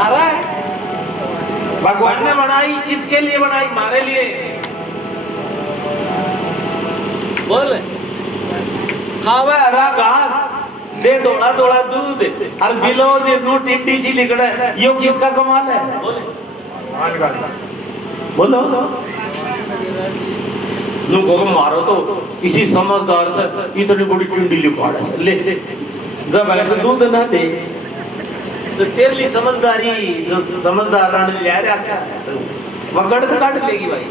अरे भगवान ने बनाई, किसके लिए बनाई? हमारे लिए। बोल, खावे हरा घास, दे थोड़ा थोड़ा दूध, और बिलो जे नू टिड्डी सी लिकड़े, यो किसका कमाल है? बोले, बोलो। नू को मारो तो इसी समझदार से इतनी बड़ी टिड्डी लिखाड़ा है, ले जब ऐसे दूध ना दे तो तेरे लिए समझदारी, जो समझदार रानी ले रहा क्या वगड़ तो काट लेगी भाई।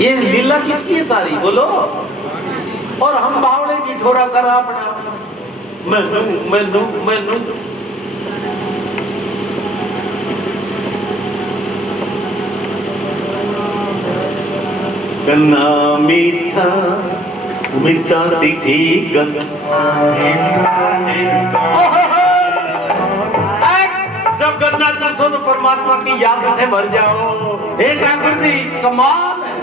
ये लीला किसकी है सारी? बोलो। और हम बावड़े बिठोरा करा अपना, मैं नू। गन्ना मीठा मिर्चा तीखी, गन्ना जब गन्ना चूसो तो परमात्मा की याद से भर जाओ। हे ठाकुर जी, कमाल है।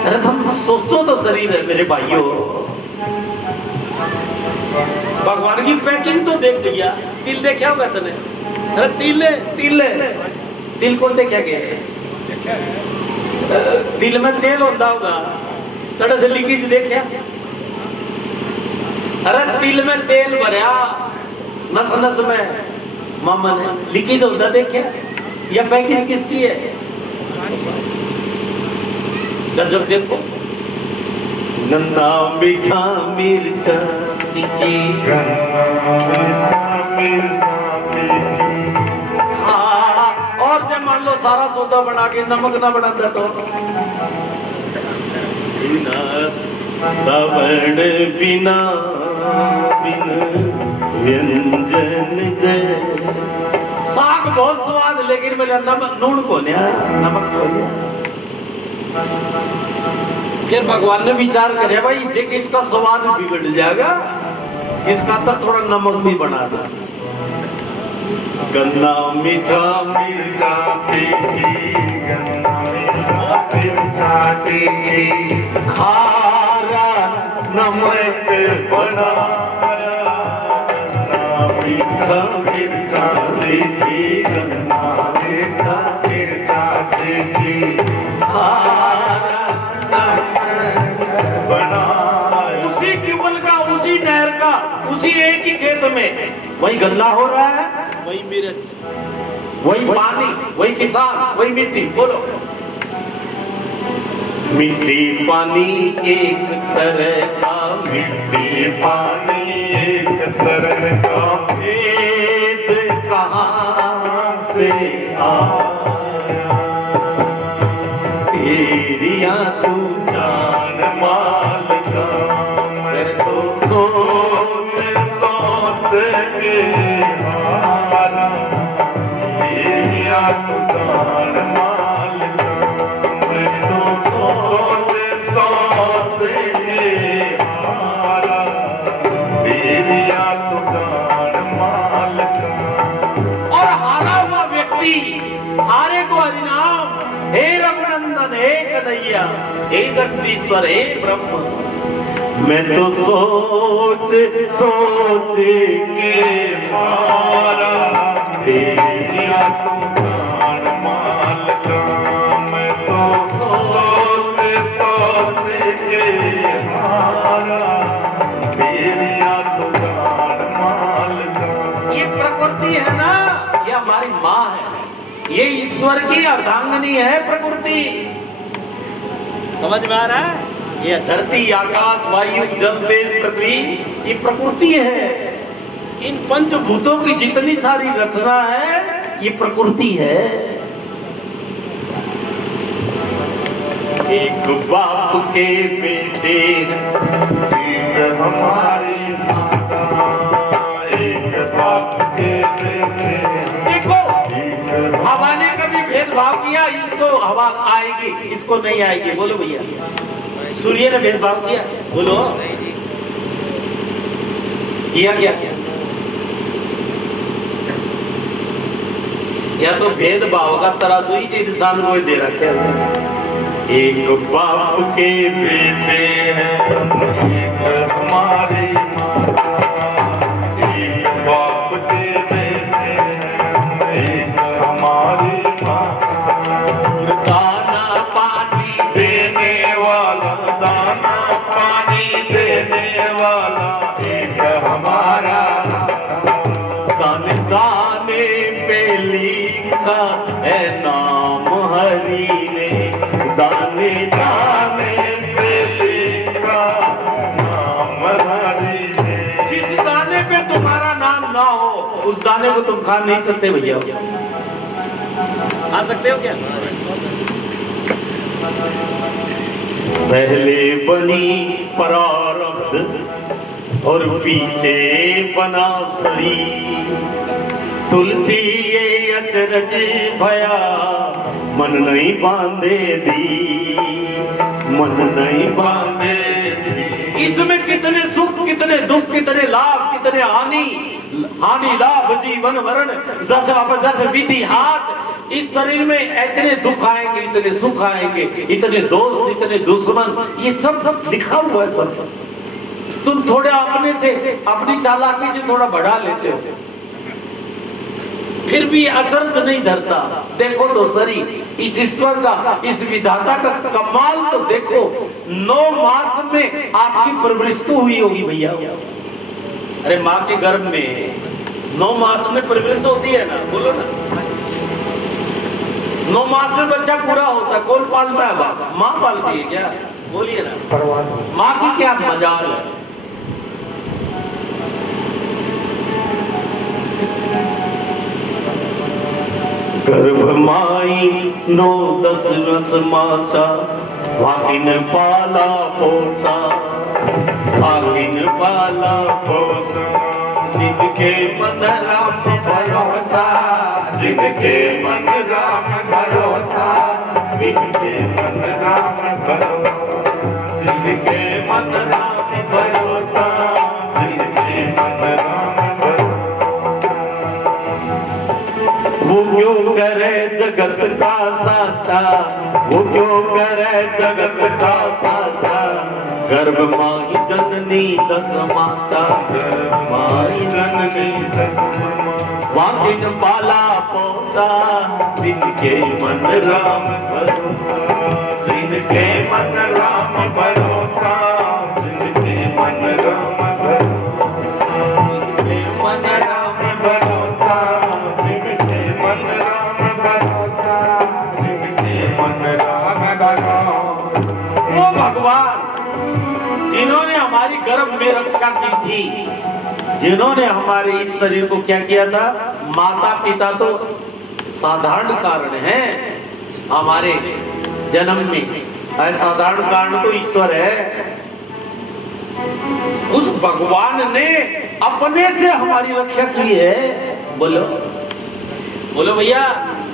अरे तुम सोचो तो शरीर है मेरे भाइयों। भगवान की पैकिंग तो देख लिया। तिल देखा होगा तने? अरे तिल कौन देखा गया? तिल में तेल होता होगा, कड़ा से लीकेज देखा? अरे तिल में तेल भरया नस नस में, मामा ने लीकेज होता देखा? या पैकेज किसकी है? गजब देखो। गन्ना मीठा मिर्चा तीखी गन्ना मीठा मिर्चा तीखी। हाँ, और जब मान लो सारा सौदा बना के नमक ना बनाता तो बिना लवण बिना बिन व्यंजन जय। साग बहुत स्वाद लेकिन मेरा नमक नून को नमक को फिर भगवान ने विचार करे भाई देख इसका स्वाद बिगड़ जाएगा, इसका तो थोड़ा नमक भी बना दो। गन्ना मीठा मिर्चा तीखी गन्ना मीठा मिर्चा तीखी। खारा नमक बनाया गन्ना मीठा मिर्चा तीखी गन्ना मीठा मिर्चा तीखी। खारा बनाया उसी ट्यूबवेल का, उसी नहर का, उसी एक ही खेत में वही गन्ना हो रहा है, वही मिर्च, वही पानी, वही किसान, वही मिट्टी। बोलो मिट्टी पानी एक तरह का, मिट्टी पानी एक तरह का। भेद कहाँ से आया तेरिया तू जान माल का मैं तो सोच सोच के हारा। तेरिया तू जान माल का मैं तो सोच सोच के हारा। तेरिया तू जान माल का। और हारा हुआ व्यक्ति हारे को हरिनाम, हे रघुनंदन, हे कन्हैया, हे जगदीश्वर, हे ब्रह्म। मैं तो सोच सोच के हारा। तेरिया तू जान माल का मैं तो सोच सोच के हारा। तेरिया तू जान माल का। ये प्रकृति है ना, ये हमारी माँ है, ये ईश्वर की अर्धांगिनी है प्रकृति। समझ में आ रहा है? ये धरती, आकाश, वायु, जल, तेज, पृथ्वी, ये प्रकृति है। इन पंचभूतों की जितनी सारी रचना है ये प्रकृति है। एक बाप के बेटे एक हमारी माता एक बाप के बेटे। देखो एक हवा ने कभी भेदभाव किया, इसको हवा आएगी, इसको नहीं आएगी। बोलो भैया, सूर्य ने भेदभाव किया? बोलो। किया क्या? या तो भेदभाव का तराजू इस इंसान को दे रखा है। एक बाप के बेटे हैं एक हमारी माता। एक बाप के बेटे हैं एक हमारी माता। दाना पानी देने वाला दाना पानी देने वाला एक हमारा। दाने दाने पे लिखा है नाम हरि ने, दाने दाने पे लिखा नाम हरि ने। जिस दाने पे तुम्हारा नाम ना हो उस दाने को तुम खा नहीं सकते भैया। आ सकते हो क्या? पहले बनी प्रारब्ध और पीछे बना शरीर। तुलसी ये अचरज भया मन नहीं बांधे दी, मन नहीं बांधे दी। इसमें कितने सुख, कितने दुख, कितने लाभ, कितने हानि, हानि लाभ जीवन वरण जस अपजस विधि हाथ। इस शरीर में इतने दुख आएंगे, इतने सुख आएंगे, इतने दोस्त, इतने दुश्मन, ये सब लिखा हुआ है सब। तुम थोड़े अपने से, अपनी चालाकी से थोड़ा बढ़ा लेते हो, फिर भी अचरज नहीं धरता। देखो तो सरी इस ईश्वर का, इस विधाता का कमाल तो देखो। 9 मास में आपकी परवरिश तो हुई होगी भैया। अरे माँ के गर्भ में 9 मास में परवरिश होती है ना, बोलो ना। 9 मास में बच्चा पूरा होता है। कौन पालता है? बाप, माँ पालती है क्या? बोलिए ना। माँ की क्या मजाल है। गर्भ माई 9-10 मासा वाकिन पाला पोसा, वाकिन पाला पोसा, जिनके मन राम भरोसा, जिनके मन राम भरोसा, जिनके मन राम भरोसा, जिनके मन राम भरोसा, जिनके मन राम भरोसा। वो क्यों करे जगत का सासा, वो क्यों करे जगत का सासा, गर्भ माई जननी 10 मासा, माई जननी 10 मासा, वाकिन पाला पोसा, जिनके मन राम भरोसा, जिनके मन राम भरोसा, जिनके मन राम भरोसा, जिनके मन राम भरोसा, जिनके मन राम भरोसा, जिनके मन राम भरोसा। वो भगवान जिन्होंने हमारी गर्भ में रक्षा की थी, जिन्होंने हमारे इस शरीर को क्या किया था, माता पिता तो साधारण कारण है हमारे जन्म में, असाधारण कारण तो ईश्वर है। उस भगवान ने अपने से हमारी रक्षा की है। बोलो बोलो भैया,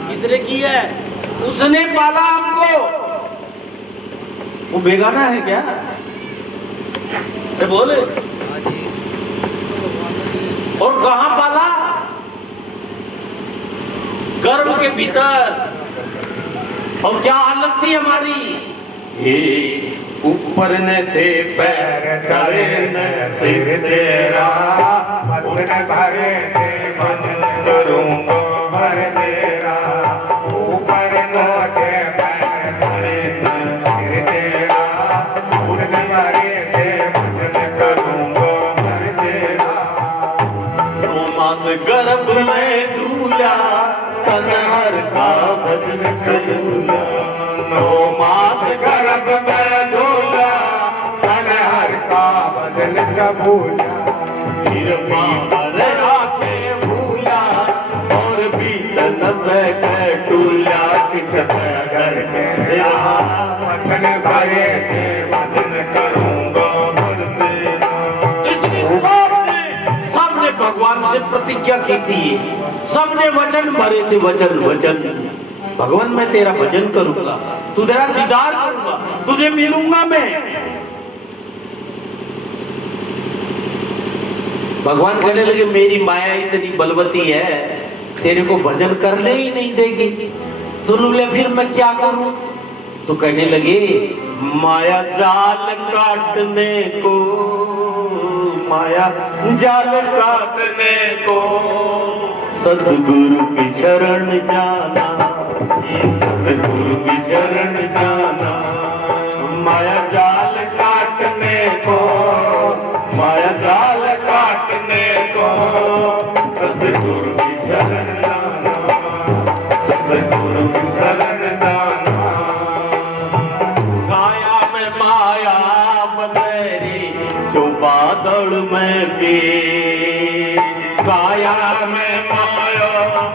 किसने की है? उसने पाला हमको। वो बेगाना है क्या? अरे बोले। और कहां पाला? गर्भ के भीतर। और क्या हालत थी हमारी? ये ऊपर न थे पैर, तले न सिर तेरा, वतन भरे थे भजन करूंगा हर तेरा। ऊपर न थे पैर, तले न सिर तेरा, वतन भरे थे भजन करूंगा हर तेरा। 9 मास गर्भ में झूला, कनहर का भजन करूंगा। 9 मास गर्भ में झूला, कनहर का भजन कबूला। फिर पर आके भूला, और बीच न सके टूला, घर के वचन भरे थे भजन करूंगा हर तेरा। इसलिए सबने भगवान से प्रतिज्ञा की थी, सबने वचन भरे थे, वचन वचन। भगवान मैं तेरा भजन करूंगा, तू तेरा दीदार करूंगा, तुझे मिलूंगा मैं। भगवान कहने लगे मेरी माया इतनी बलवती है, तेरे को भजन करने ही नहीं देगी। तो बोले फिर मैं क्या करूं? तो कहने लगे माया जाल काटने को, माया जाल काटने को सद्गुरु की शरण जाना, सतगुरु की शरण जाना। माया जाल काटने को, माया जाल काटने को सतगुरु की शरण जाना, सतगुरु की शरण जाना। काया में माया बसेरी, जो बादल में भी, काया में माया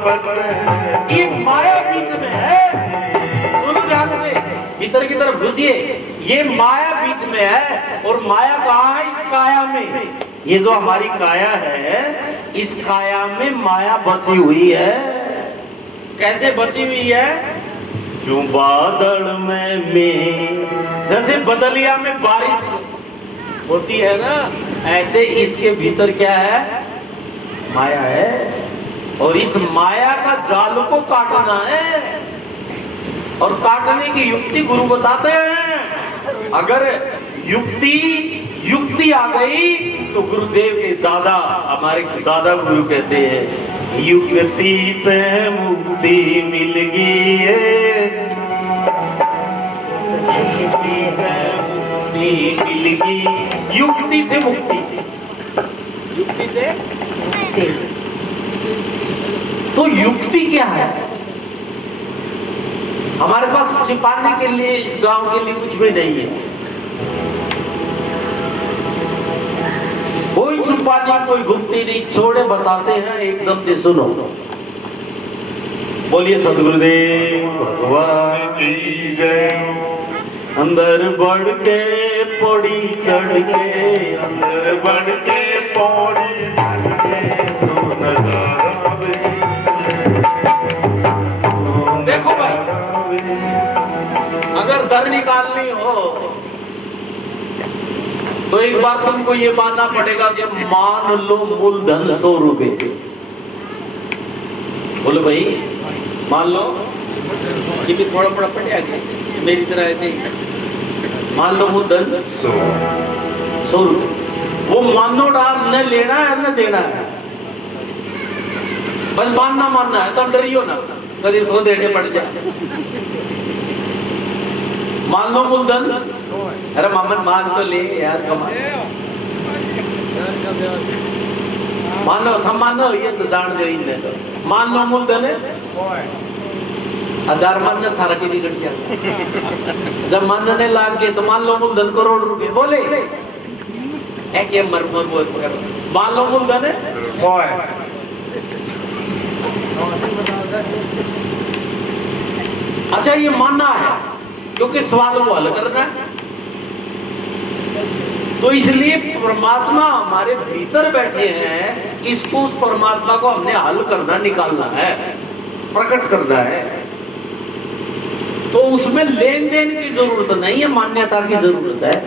बसेरी। ये माया बीच में है। सुनो ध्यान से, भीतर की तरफ घुसिए। ये माया बीच में है, और माया कहाँ है? इस काया में। ये जो हमारी काया है, इस काया में माया बसी हुई है। कैसे बसी हुई है? जो बादल में जैसे बदलिया में बारिश होती है ना, ऐसे इसके भीतर क्या है? माया है। और इस माया का जाल को काटना है, और काटने की युक्ति गुरु बताते हैं। अगर युक्ति आ गई तो गुरुदेव के दादा, हमारे दादा गुरु कहते हैं युक्ति से मुक्ति मिल गई है, युक्ति से मुक्ति मिल गई। युक्ति से मुक्ति, युक्ति से तो युक्ति क्या है? हमारे पास छिपाने के लिए इस गांव के लिए कुछ भी नहीं है। कोई छुपानी कोई गुप्ती नहीं, छोड़े बताते हैं एकदम से। सुनो, बोलिए सदगुरुदेव भगवान की जय। अंदर बढ़ के पौड़ी चढ़ के अंदर बढ़ के पौड़ी चढ़ के तू नजारा वे। देखो भाई, अगर दर निकालनी हो तो एक बार तुमको ये मानना पड़ेगा कि मान लो मूलधन 100 रुपए। बोलो भाई, मान लो ये भी थोड़ा बड़ा पड़े आगे मेरी तरह ऐसे ही। मान लो मूलधन 100 रुपए। वो मानो डाल न लेना है न देना है, बस मानना मानना है। तुम डरियो ना कभी 100 देने पड़ जाए। मान लो मूलधन, अरे मामन मान तो ले यार, कमाल। मानो थम मानो ये तो जान दो इन तो मान लो मूलधन है 1000 मान थारा के बिगड़ गया। जब मानने लाग गए तो मान लो मूलधन करोड़ रुपए। बोले एक ये मर मान लो मूलधन है। अच्छा, ये मानना है क्योंकि सवाल को हल करना है। तो इसलिए परमात्मा हमारे भीतर बैठे हैं, इसको उस परमात्मा को हमने हल करना, निकालना है, प्रकट करना है। तो उसमें लेन देन की जरूरत नहीं है, मान्यता की जरूरत है।